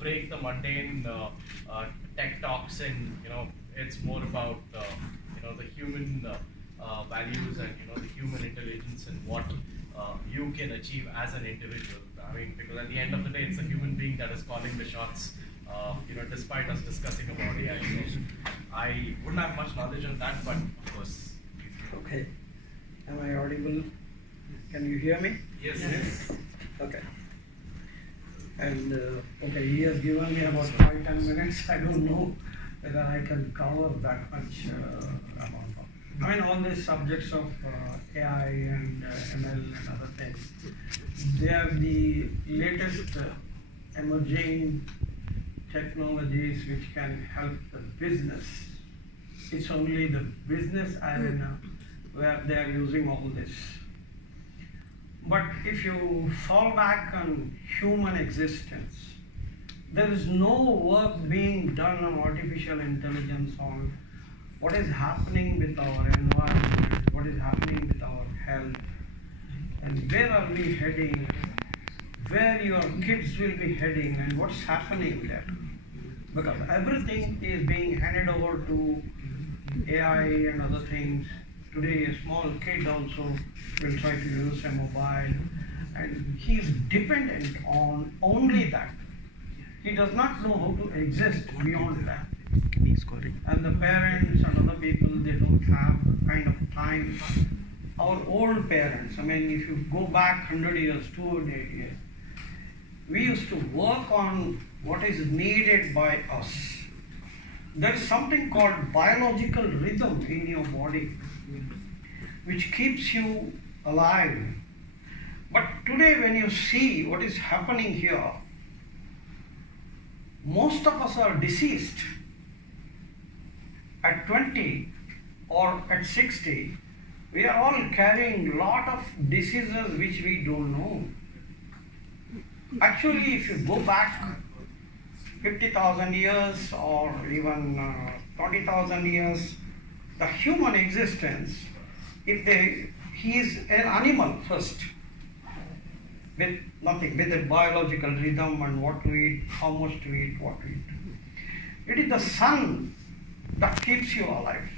break the mundane tech talks, and it's more about the human values and the human intelligence and what you can achieve as an individual. I mean, because at the end of the day, it's a human being that is calling the shots. Despite us discussing about AI, so I wouldn't have much knowledge on that, but of course. Okay. Am I audible? Can you hear me? Yes. Yes. Okay. And okay, he has given me about 5-10 minutes. I don't know whether I can cover that much amount of. I mean, all these subjects of AI and ML and other things, they are the latest emerging technologies which can help the business. It's only the business arena where they are using all this. But if you fall back on human existence, there is no work being done on artificial intelligence, on what is happening with our environment, what is happening with our health, and where are we heading, where your kids will be heading, and what's happening there. Because everything is being handed over to AI and other things. Today, a small kid also will try to use a mobile, and he is dependent on only that. He does not know how to exist beyond that. And the parents and other people, they don't have the kind of time. Our old parents, I mean, if you go back 100 years, 200 years, we used to work on what is needed by us. There is something called biological rhythm in your body, which keeps you alive. But today, when you see what is happening here, most of us are deceased. At 20 or at 60, we are all carrying a lot of diseases which we don't know. Actually, if you go back 50,000 years or even 20,000 years, the human existence, he is an animal first, with nothing, with a biological rhythm and what to eat, how much to eat, what to eat. It is the sun that keeps you alive.